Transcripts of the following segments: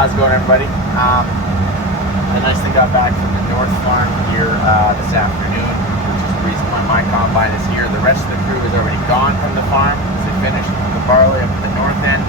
How's it going, everybody? I nicely got back from the North Farm here this afternoon, which is the reason why my combine is here. The rest of the crew is already gone from the farm. They finished the barley up at the north end,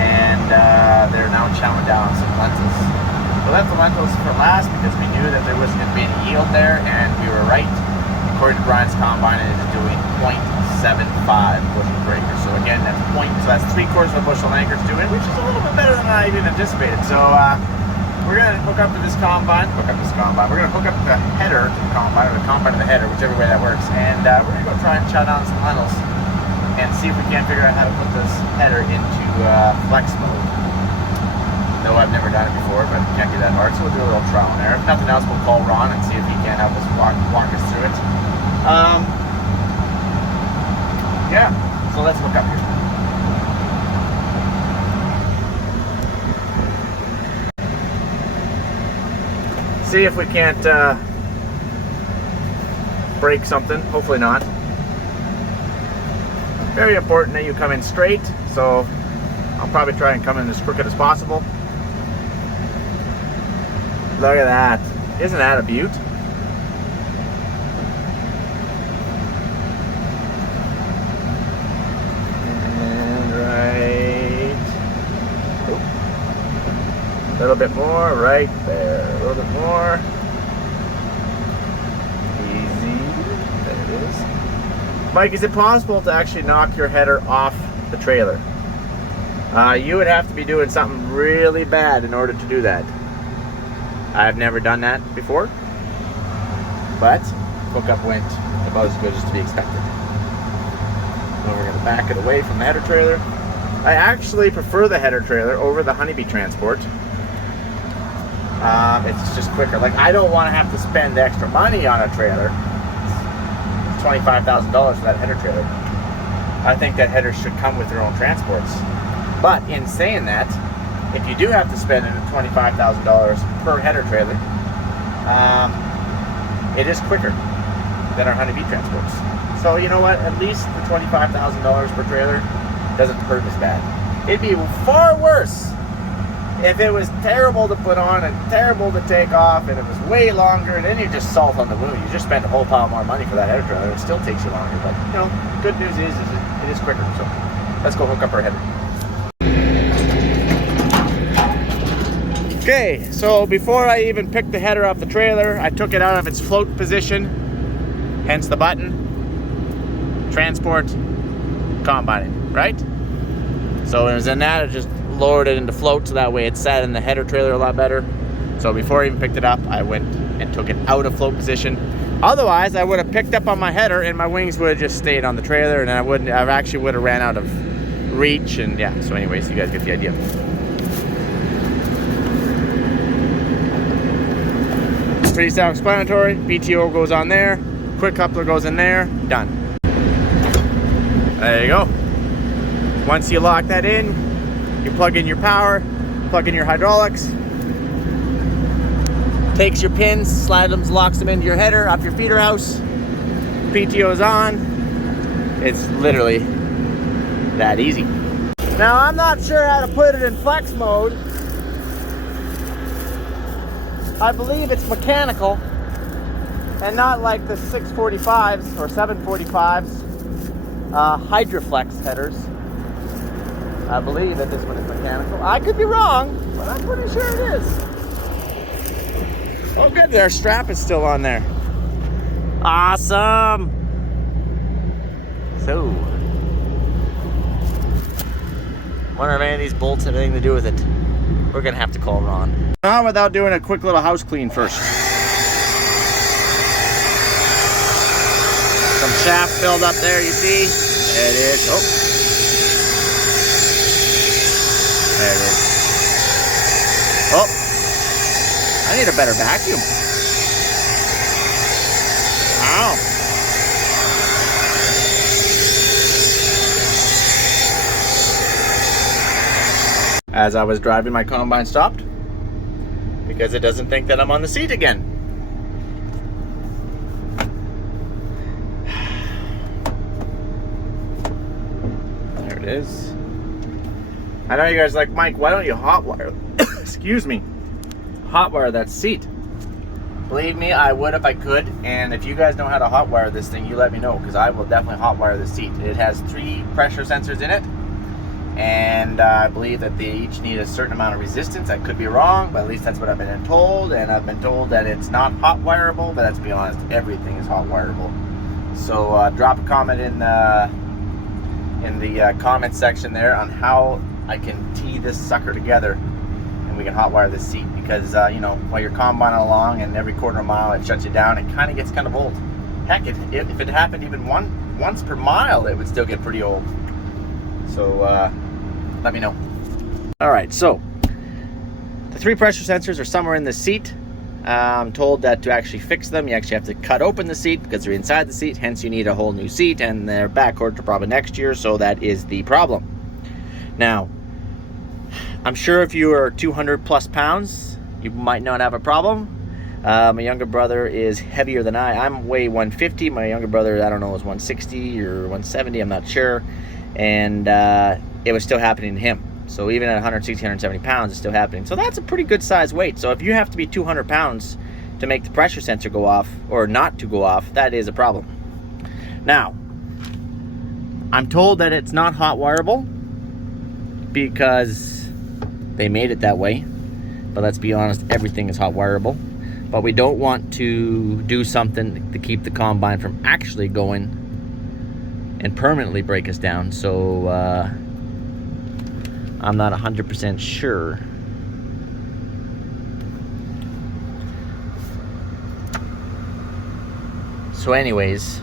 and they're now chowing down on some lentils. We left the lentils for last because we knew that there wasn't going to be any yield there, and we were right. According to Brian's combine, it is doing 0.75 bushel per acre. So again, that's so that's 3/4 of a bushel an acre is doing, which is a little bit better than I even anticipated. So we're gonna hook up to this combine. We're gonna hook up the header to the combine, or the combine to the header, whichever way that works. And we're gonna go try and chow down some lentils and see if we can't figure out how to put this header into flex mode. No, I've never done it before, but it can't be that hard. So we'll do a little trial and error. If nothing else, we'll call Ron and see if he can't help us walk us through it. Yeah, so let's hook up here. See if we can't break something. Hopefully not. Very important that you come in straight, so I'll probably try and come in as crooked as possible. Look at that. Isn't that a beaut? A little bit more right there. A little bit more. Easy. There it is. Mike, is it possible to actually knock your header off the trailer? You would have to be doing something really bad in order to do that. I've never done that before, but hookup went about as good as to be expected. So we're going to back it away from the header trailer. I actually prefer the header trailer over the honeybee transport. It's just quicker. Like, I don't want to have to spend extra money on a trailer. It's $25,000 for that header trailer. I think that headers should come with their own transports. But in saying that, if you do have to spend $25,000 per header trailer, it is quicker than our honeybee transports. So you know what? At least the $25,000 per trailer doesn't hurt as bad. It'd be far worse if it was terrible to put on and terrible to take off, and it was way longer, and then you just salt on the wound. You just spend a whole pile more money for that header trailer. It still takes you longer, but you know, good news is it is quicker. So let's go hook up our header. Okay, so before I even picked the header off the trailer, I took it out of its float position, hence the button. Transport, combining, right? So it was in that, I just lowered it into float so that way it sat in the header trailer a lot better. So before I even picked it up, I went and took it out of float position. Otherwise, I would have picked up on my header and my wings would have just stayed on the trailer, and I actually would have ran out of reach. And yeah, so anyways, you guys get the idea. Pretty self-explanatory. BTO goes on there, quick coupler goes in there, done. There you go. Once you lock that in, you plug in your power, plug in your hydraulics, takes your pins, slides them, locks them into your header off your feeder house, PTO's on. It's literally that easy. Now, I'm not sure how to put it in flex mode. I believe it's mechanical and not like the 645s or 745s Hydroflex headers. I believe that this one is mechanical. I could be wrong, but I'm pretty sure it is. Oh good, our strap is still on there. Awesome! So, wonder if any of these bolts have anything to do with it. We're gonna have to call Ron. Not without doing a quick little house clean first. Some shaft filled up there, you see? There it is. Oh. There it is. Oh. I need a better vacuum. Wow. As I was driving, my combine stopped because it doesn't think that I'm on the seat again. There it is. I know you guys are like, Mike, why don't you hotwire? excuse me, hotwire that seat. Believe me, I would if I could. And if you guys know how to hotwire this thing, you let me know, because I will definitely hotwire the seat. It has 3 pressure sensors in it, and I believe that they each need a certain amount of resistance. I could be wrong, but at least that's what I've been told. And I've been told that it's not hotwireable, but let's be honest, everything is hotwireable. So drop a comment in the comment section there on how I can tee this sucker together, and we can hotwire this seat, because you know, while you're combining along and every quarter mile it shuts you down, it kind of gets kind of old. Heck, if it happened even once per mile, it would still get pretty old. So let me know. All right, so the 3 pressure sensors are somewhere in the seat. I'm told that to actually fix them, you actually have to cut open the seat because they're inside the seat, hence you need a whole new seat, and they're backward to probably next year, so that is the problem. Now, I'm sure if you are 200 plus pounds, you might not have a problem. My younger brother is heavier than I'm weigh 150. My younger brother, I don't know, is 160 or 170, I'm not sure. And it was still happening to him. So even at 160, 170 pounds, it's still happening. So that's a pretty good size weight. So if you have to be 200 pounds to make the pressure sensor go off, or not to go off, that is a problem. Now, I'm told that it's not hotwireable because they made it that way. But let's be honest, everything is hotwireable. But we don't want to do something to keep the combine from actually going and permanently break us down. So I'm not 100% sure. So anyways,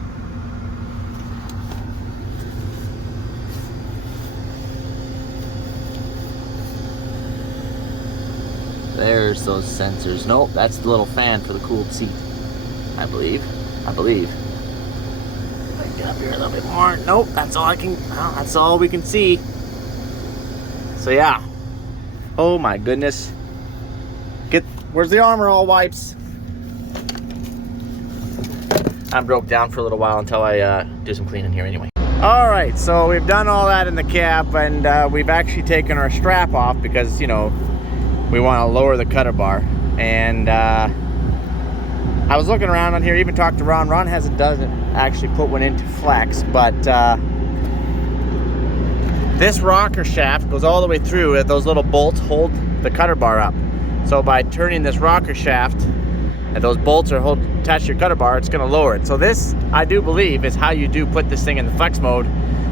there's those sensors. Nope, that's the little fan for the cooled seat, I believe. Get up here a little bit more. Nope, that's all that's all we can see. So yeah. Oh my goodness. Where's the Armor All wipes? I broke down for a little while until I do some cleaning here anyway. All right, so we've done all that in the cab, and we've actually taken our strap off because, you know, we want to lower the cutter bar. And I was looking around on here, even talked to Ron. Ron doesn't actually put one into flex, but this rocker shaft goes all the way through. Those little bolts hold the cutter bar up. So by turning this rocker shaft, and those bolts are attached to your cutter bar, it's going to lower it. So this, I do believe, is how you do put this thing in the flex mode.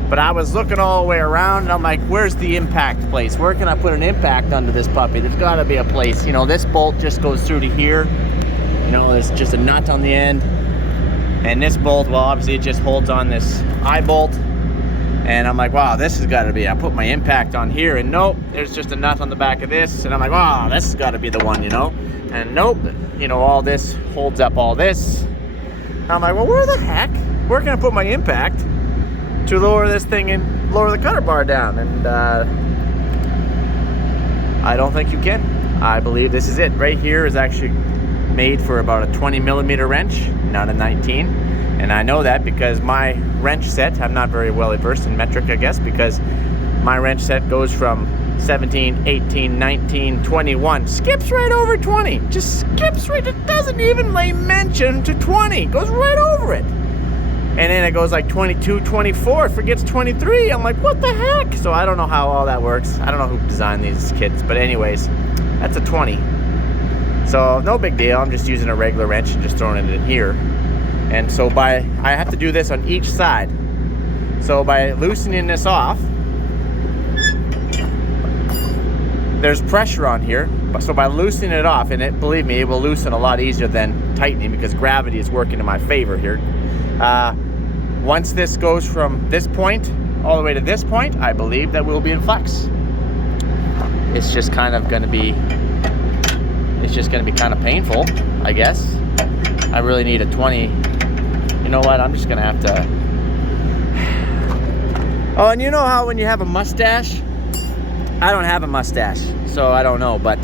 But I was looking all the way around, and I'm like, where's the impact place? Where can I put an impact under this puppy? There's got to be a place. You know, this bolt just goes through to here. You know, there's just a nut on the end. And this bolt, well, obviously it just holds on this eye bolt. And I'm like, wow, this has got to be, I put my impact on here, and nope, there's just a nut on the back of this. And I'm like, wow, this has got to be the one, you know? And nope, you know, all this holds up all this. And I'm like, well, where the heck? Where can I put my impact to lower this thing and lower the cutter bar down? And I don't think you can. I believe this is it. Right here is actually made for about a 20 millimeter wrench, not a 19. And I know that because my wrench set, I'm not very well versed in metric, I guess, because my wrench set goes from 17, 18, 19, 21, skips right over 20. Just skips right, it doesn't even lay mention to 20, goes right over it. And then it goes like 22, 24, forgets 23. I'm like, what the heck? So I don't know how all that works. I don't know who designed these kits, but anyways, that's a 20. So no big deal, I'm just using a regular wrench and just throwing it in here. And so I have to do this on each side. So by loosening this off, there's pressure on here. So by loosening it off, and believe me, it will loosen a lot easier than tightening because gravity is working in my favor here. Once this goes from this point all the way to this point, I believe that we'll be in flex. It's just kind of going to be kind of painful, I guess. I really need a 20. You know what? I'm just going to have to. Oh, and you know how when you have a mustache? I don't have a mustache, so I don't know. But,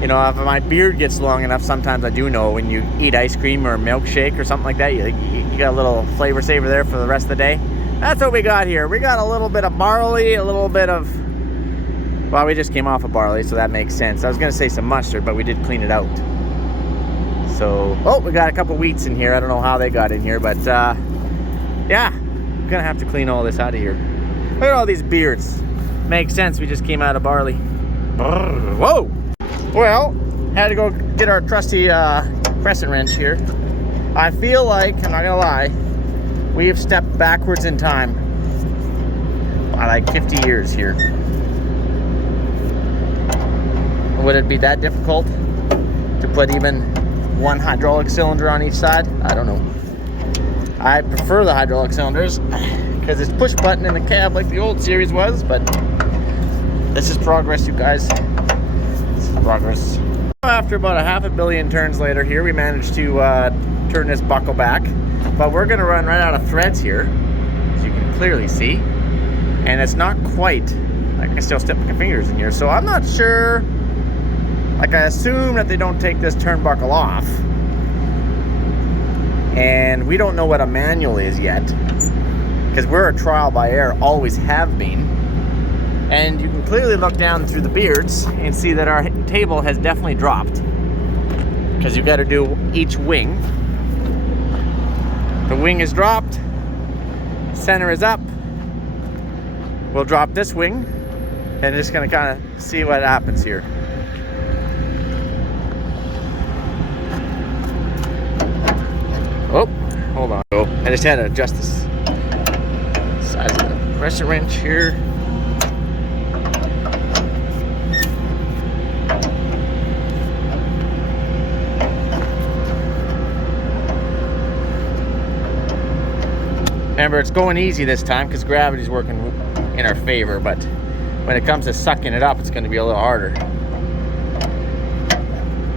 you know, if my beard gets long enough, sometimes I do know when you eat ice cream or a milkshake or something like that, you got a little flavor saver there for the rest of the day. That's what we got here. We got a little bit of barley, a little bit of, Well, we just came off of barley, so that makes sense. I was gonna say some mustard, but we did clean it out. So, oh, we got a couple wheats in here. I don't know how they got in here, but yeah, I'm gonna have to clean all this out of here. Look at all these beards. Makes sense, we just came out of barley. Brrr, whoa! Well, had to go get our trusty crescent wrench here. I feel like, I'm not gonna lie, we have stepped backwards in time by like 50 years here. Would it be that difficult to put even one hydraulic cylinder on each side? I don't know. I prefer the hydraulic cylinders because it's push button in the cab like the old series was, but this is progress, you guys. This is progress. After about 500 million turns later here, we managed to turn this buckle back, but we're gonna run right out of threads here, as you can clearly see, and it's not quite, I can still stick my fingers in here, so I'm not sure. Like, I assume that they don't take this turnbuckle off, and we don't know what a manual is yet, because we're a trial by error, always have been. And you can clearly look down through the beards and see that our table has definitely dropped, because you've got to do each wing. The wing is dropped, center is up. We'll drop this wing and just gonna kind of see what happens here. Oh, hold on. Oh, I just had to adjust this size of the crescent wrench here. Remember, it's going easy this time because gravity's working in our favor, but when it comes to sucking it up, it's going to be a little harder.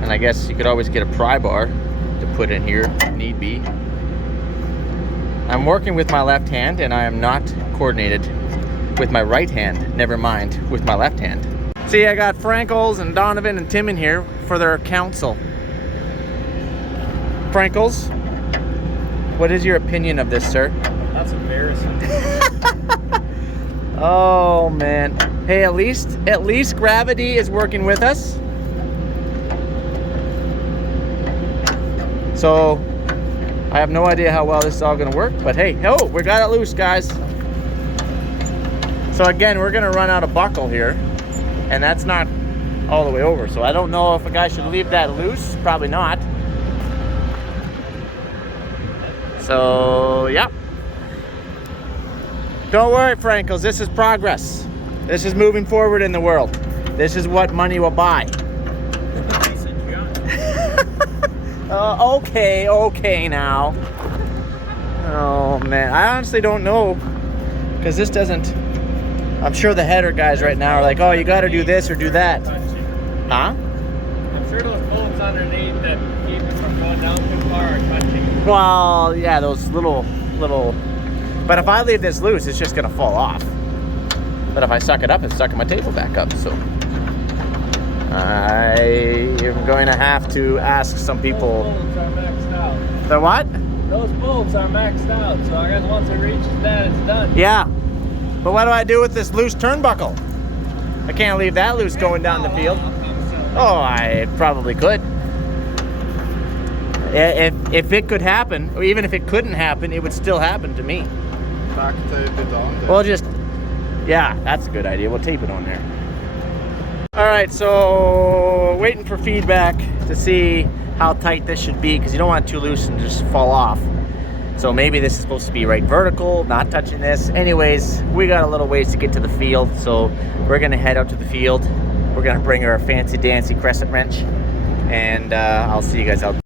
And I guess you could always get a pry bar to put in here if need be. I'm working with my left hand, and I am not coordinated with my right hand, never mind with my left hand. See, I got Frankels and Donovan and Tim in here for their counsel. Frankels, what is your opinion of this, sir? That's embarrassing. Oh man. Hey, at least gravity is working with us. So I have no idea how well this is all gonna work, but hey, oh, we got it loose, guys. So again, we're gonna run out of buckle here, and that's not all the way over. So I don't know if a guy should leave that loose. Probably not. So yeah. Don't worry, Frankels, this is progress. This is moving forward in the world. This is what money will buy. Okay now. Oh man, I honestly don't know, because this doesn't, I'm sure the header guys right now are like, oh, you gotta do this or do that. Huh? I'm sure those bolts underneath that keep it from going down too far are touching. Well, yeah, those little, but if I leave this loose, it's just gonna fall off. But if I suck it up, it's sucking my table back up, so I am going to have to ask some people. Those bolts are maxed out. The what? Those bolts are maxed out, so I guess once it reaches that, it's done. Yeah, but what do I do with this loose turnbuckle? I can't leave that loose going down the field. Oh, I probably could. If it could happen, or even if it couldn't happen, it would still happen to me. Back tape it on. Well, just, yeah, that's a good idea. We'll tape it on there. All right, so waiting for feedback to see how tight this should be, because you don't want it too loose and just fall off. So maybe this is supposed to be right vertical, not touching this. Anyways, we got a little ways to get to the field, so we're gonna head out to the field. We're gonna bring our fancy dancy crescent wrench, and I'll see you guys out there.